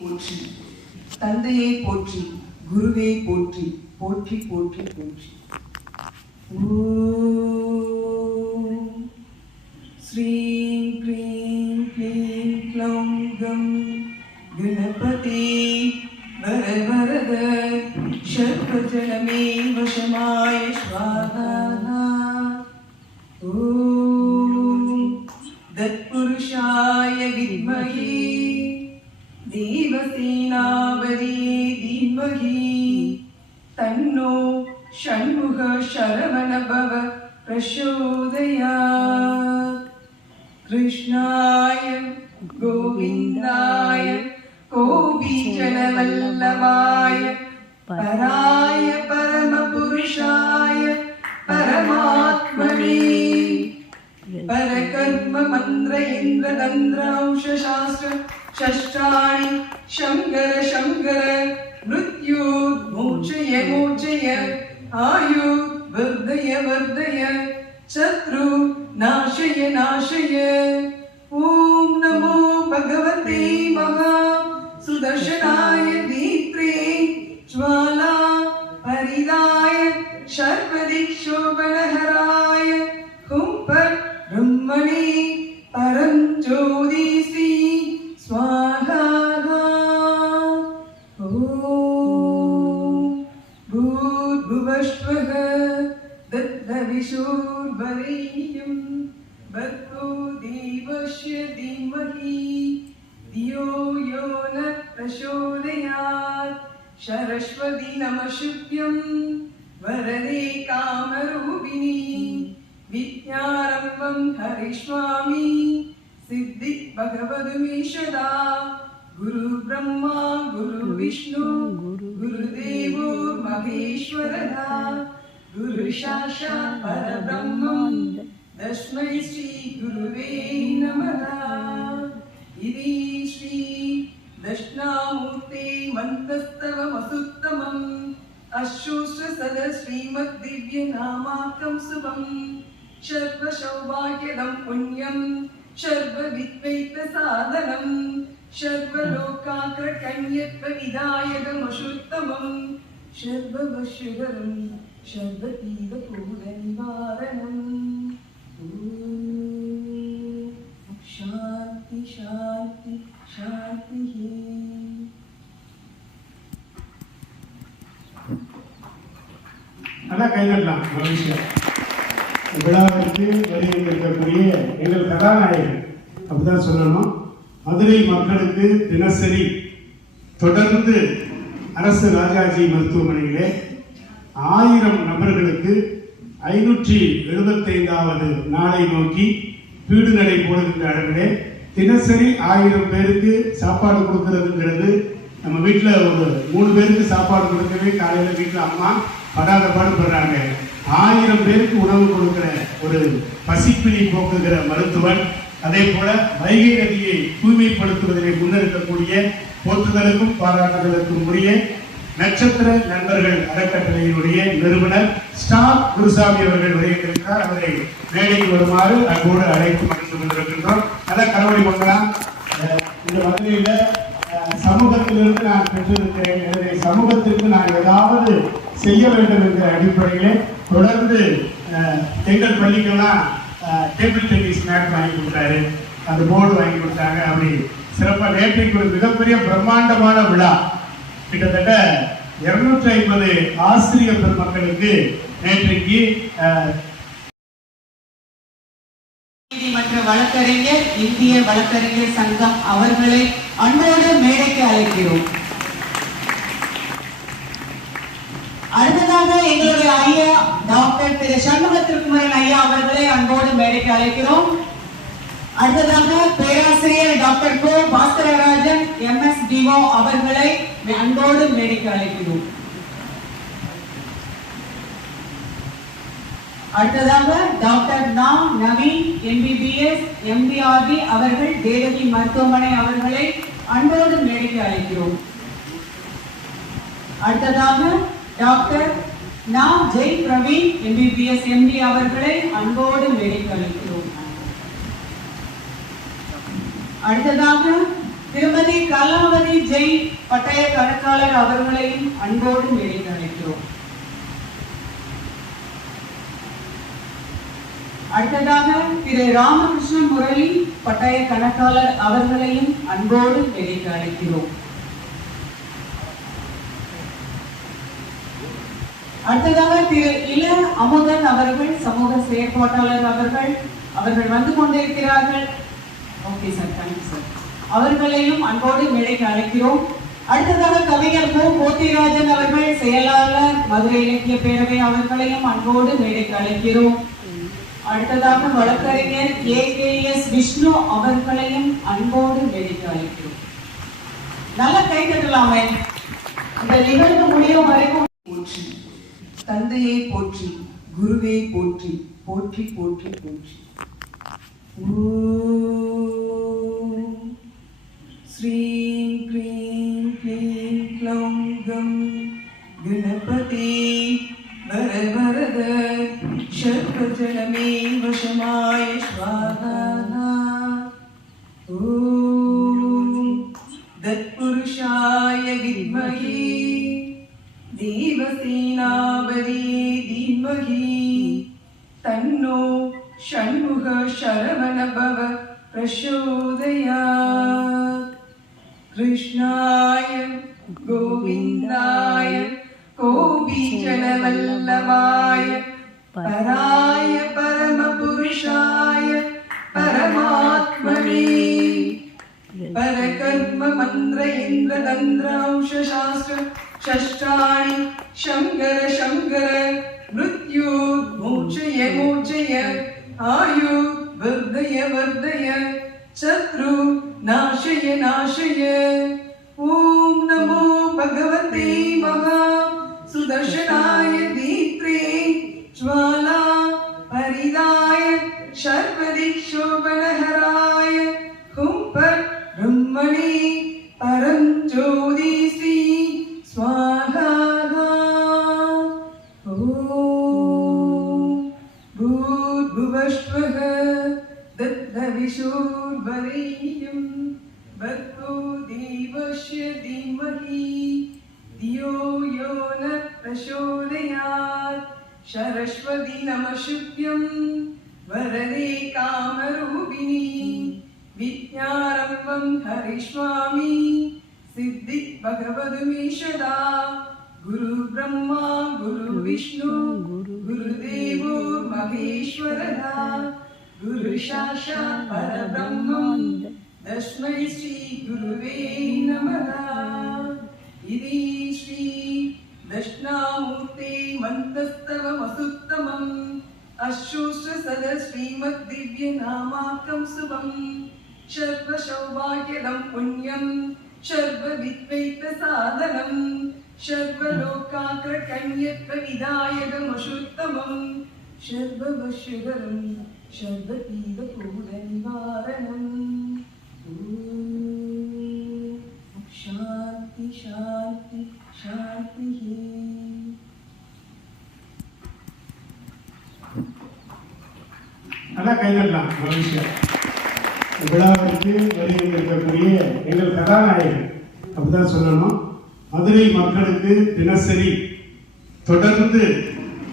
போற்றி. தந்தையை போற்றி குருவை போற்றி போற்றி போற்றி போற்றி. ஓம் ஸ்ரீம் க்ரீம் க்ளீம் க்ளௌம் கம் கணபதி வரவரத சர்வஜலமே வசமா प्रचोदयात् कृष्णाय गोविन्दाय गोपीजनवल्लभाय पराय परमपुरुषाय परमात्मने परकर्म मन्त्र इन्द्रतन्त्र औषशास्त्र षष्ठाणि शङ्कर शङ्कर मृत्यु मोचय मोचय आयु वर्धय वर्धय शत्रु नाशय नाशय। ॐ नमो भगवते महा सुदर्शनाय दीप्रे ज्वाला परिदाय शर्वदिक्षोभणहराय देवस्य धीमहि। धियो यो न प्रचोदयात्। सरस्वती नमशुभ्यं वरदे कामरूपिणी। विद्यारम्भं हरिष्वामि। सिद्धि भगवदुमीशदा गुरु ब्रह्मा गुरु विष्णु गुरुदेवो महेश्वरः गुरु साक्षात् परब्रह्मं तस्मै श्री गुरुवे नमः इति श्री दक्षिणामूर्ते मन्तस्तवमसुत्तमम् अश्रूश्रसद श्रीमद्दिव्यनामाकं शुभम् सर्वसौभाग्यदं पुण्यं सर्वविद्वैतसाधनं सर्वलोकाग्रकण्यत्वविदायकमशुत्तमं சர்வதீவ கோண சாந்தி சாந்தி சாந்தி நல்லா கைதட்டலாம் மகிழ்ச்சியாக விழாவிற்கு வருகை இருக்கக்கூடிய எங்கள் கதாநாயகர் அப்படிதான் சொல்லணும். மதுரை மக்களுக்கு தினசரி தொடர்ந்து அரசு ராஜாஜி மருத்துவமனையிலே ஆயிரம் நபர்களுக்கு ஐநூற்றி எழுபத்தைந்தாவது நாளை நோக்கி வீடு நடை போடுகின்ற அளவிலே தினசரி ஆயிரம் பேருக்கு சாப்பாடு கொடுக்கறதுங்கிறது நம்ம வீட்டில் ஒரு மூணு பேருக்கு சாப்பாடு கொடுக்கவே காலையில் வீட்டில் அம்மா படாத பாடுபடுறாங்க ஆயிரம் பேருக்கு உணவு கொடுக்கிற ஒரு பசிப்பினி போக்குகிற மருத்துவன் அதே போல வைகை நதியை தூய்மைப்படுத்துவதிலே முன்னெடுக்கக்கூடிய போற்றுதலுக்கும் பாராட்டுதலுக்கும் உரிய நட்சத்திர நண்பர்கள் அறக்கட்டளையினுடைய நிறுவனர் ஸ்டார் குருசாமி அவர்கள் வருகின்றிருக்கிறார் அவரை மேடைக்கு வருமாறு அன்போடு அழைத்து மகிழ்ந்து கொண்டிருக்கின்றோம். அதான் கடவுளை பண்ணலாம் இந்த வகையில சமூகத்திலிருந்து நான் பெற்றிருக்கிறேன். எனவே சமூகத்திற்கு நான் ஏதாவது செய்ய வேண்டும் என்ற அடிப்படையிலே தொடர்ந்து எங்கள் பள்ளிக்கெல்லாம் டேபிள் டென்னிஸ் மேட் வாங்கி கொடுத்தாரு. அந்த போர்டு வாங்கி கொடுத்தாங்க. அப்படி சிறப்பாக நேற்றைக்கு ஒரு மிகப்பெரிய பிரம்மாண்டமான விழா. கிட்டத்தட்ட இருநூற்றி ஐம்பது ஆசிரியர் பெருமக்களுக்கு நேற்றைக்கு நீதிமன்ற வழக்கறிஞர் இந்திய வழக்கறிஞர் சங்கம் அவர்களை அன்போடு மேடைக்கு அழைக்கிறோம். அடுத்ததாக எங்களுடைய ஐயா டாக்டர் திரு சண்முக திருக்குமரன் ஐயா அவர்களை அன்போடு மேடைக்கு அழைக்கிறோம். அடுத்ததாக பேராசிரியர் டாக்டர் கோ பாஸ்கரராஜன் எம்எஸ்டிஓ அவர்களை அன்போடு மேடைக்கு அழைக்கிறோம் அடுத்ததாக டாக்டர் நா நவீன் எம்பிபிஎஸ் எம்பிஆர்பி அவர்கள் தேவகி மருத்துவமனை அவர்களை அன்போடு மேடைக்கு அழைக்கிறோம் அடுத்ததாக டாக்டர் நா ஜெய் பிரவீன் எம்பிபிஎஸ் எம்டி அவர்களை அன்போடு மேடைக்கு அழைக்கிறோம் அடுத்ததாக திருமதி கலாவதி ஜெய் பட்டய கணக்காளர் அவர்களையும் அன்போடு மேடைக்கு அடுத்ததாக திரு ராமகிருஷ்ண முரளி பட்டய கணக்காளர் அவர்களையும் அன்போடு மேடைக்கு அழைக்கிறோம் அடுத்ததாக திரு இள அமுதன் அவர்கள் சமூக செயற்பாட்டாளர் அவர்கள் அவர்கள் வந்து கொண்டிருக்கிறார்கள். ஓகே சார் தேங்க்யூ சார் அவர்களையும் அன்போடு மேடைக்கு அழைக்கிறோம். அடுத்ததாக கவிஞர் மு. கோத்திராஜன் அவர்கள் செயலாளர் மதுரை இலக்கிய பேரவை அவர்களையும் அன்போடு மேடைக்கு அழைக்கிறோம். அடுத்ததாக வழக்கறிஞர் கே. கே. எஸ். விஷ்ணு அவர்களையும் அன்போடு மேடைக்கு அழைக்கிறோம். நல்ல கை தட்டலாமே இந்த நிகழ்வு முடியும் வரைக்கும் போற்றி. தந்தையை போற்றி குருவை போற்றி போற்றி போற்றி போற்றி. ஓ श्रीं क्रीं क्लीं क्लौं गं गणपति वरवरद शर्वजनमे वशमाय स्वाहा ॐ तत्पुरुषाय विद्महे देवसेनावरे धीमहि तन्नो षण्मुख शरवणभव प्रशो गोविन्दाय कोपीचनवल्लभाय पराय परमपुरुषाय परमात्मने परकर्म अंश शास्त्र षष्ठाणि शंकर शंकर मृत्यु मोचय मोचय आयु वर्धय वर्धय शत्रु नाशय नाशय ॐ भगवते महा सुदर्शनाय दीप्रे ज्वाला परिदाय शर्वदिक्षोभनहराय कुम्भट् ब्रह्मणे परं ज्योति श्री स्वाहा ॐ भूर्भुवस्वः दत्तविशोर्वरेण्यं भर्गो देवस्य धीमहि धियो यो न प्रचोदयात्। सरस्वती नमशुभ्यं वरदे कामरूपिणी। विज्ञारम्भं हरिष्वामि सिद्धि भगवद्मीशदा गुरु ब्रह्मा गुरु विष्णु गुरुदेवो महेश्वरः गुरु साक्षात् परब्रह्मं तस्मै श्री गुरुवे नमः इति श्री दक्षिणामूर्ते मन्तस्तवमसुत्तमम् अश्रूष्टसद श्रीमद्दिव्यनामाकं शुभम् सर्वसौभाग्यदं पुण्यं सर्वविद्वैतसाधनम् सर्वलोकाकृकण्यत्वविदायकमशुत्तमम् सर्ववश्यकरं सर्वतीतपूरनिवारणम् ॐ शान्ति शान्ति கை கைதட்டலாம்? மகிழ்ச்சியா விழாவிற்கு வருகின்றிருக்கக்கூடிய எங்கள் கதாநாயகன் அப்படிதான் சொல்லணும். மதுரை மக்களுக்கு தினசரி தொடர்ந்து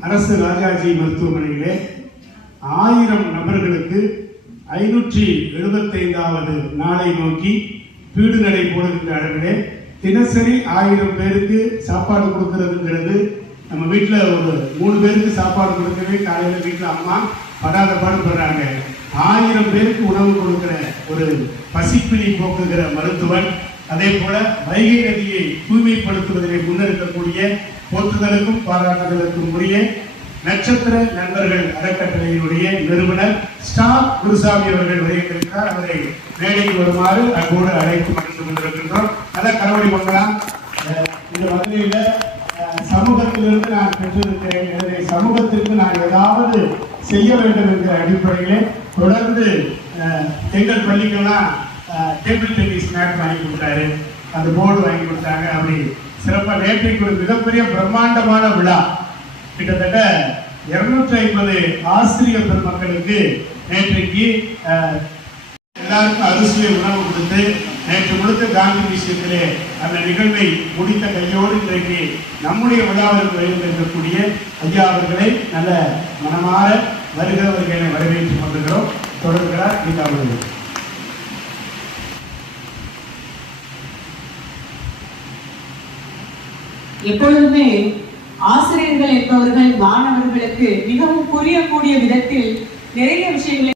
அரசு ராஜாஜி மருத்துவமனையிலே ஆயிரம் நபர்களுக்கு ஐநூற்றி எழுபத்தைந்தாவது நாளை நோக்கி வீடு நடை போடுகின்ற அளவிலே தினசரி ஆயிரம் பேருக்கு சாப்பாடு கொடுக்கறதுங்கிறது நம்ம வீட்டில் ஒரு மூணு பேருக்கு சாப்பாடு கொடுக்கவே காலையில் வீட்டில் அம்மா படாத பாடுபடுறாங்க ஆயிரம் பேருக்கு உணவு கொடுக்கிற ஒரு பசிப்பினை போக்குகிற மருத்துவன் அதே போல வைகை நதியை தூய்மைப்படுத்துவதிலே முன்னெடுக்கக்கூடிய போற்றுதலுக்கும் பாராட்டுதலுக்கும் உரிய நட்சத்திர நண்பர்கள் அறக்கட்டளையினுடைய நிறுவனர் ஸ்டார் குருசாமி அவர்கள் வருகின்றிருக்கிறார் அவரை மேடைக்கு வருமாறு அங்கோடு அழைத்து மகிழ்ந்து கொண்டிருக்கின்றோம். நல்ல கரவடி பண்ணலாம் இந்த மதுரையில சமூகத்திலிருந்து நான் பெற்றிருக்கிறேன். எனவே சமூகத்திற்கு நான் ஏதாவது செய்ய வேண்டும் என்கிற அடிப்படையிலே தொடர்ந்து எங்கள் பள்ளிக்கெல்லாம் டேபிள் டென்னிஸ் மேட் வாங்கி கொடுத்தாரு. அந்த போர்டு வாங்கி கொடுத்தாங்க. அப்படி சிறப்பாக நேற்றைக்கு ஒரு மிகப்பெரிய பிரம்மாண்டமான விழா. கிட்டத்தட்ட இருநூற்றி ஐம்பது ஆசிரியர் பெருமக்களுக்கு நேற்றைக்கு எல்லாருக்கும் அரிசியை உணவு கொடுத்து நேற்று முழுக்க காந்தி விஷயத்திலே அந்த நிகழ்வை முடித்த கையோடு இன்றைக்கு நம்முடைய விழாவிற்கு வைத்திருக்கக்கூடிய ஐயா அவர்களை நல்ல மனமாற வருகிறவர்களை வரவேற்றுக் கொண்டிருக்கிறோம். தொடர்கிறார் கீதா அவர்கள். எப்பொழுதுமே ஆசிரியர்கள் என்பவர்கள் மாணவர்களுக்கு மிகவும் புரியக்கூடிய விதத்தில் நிறைய விஷயங்களை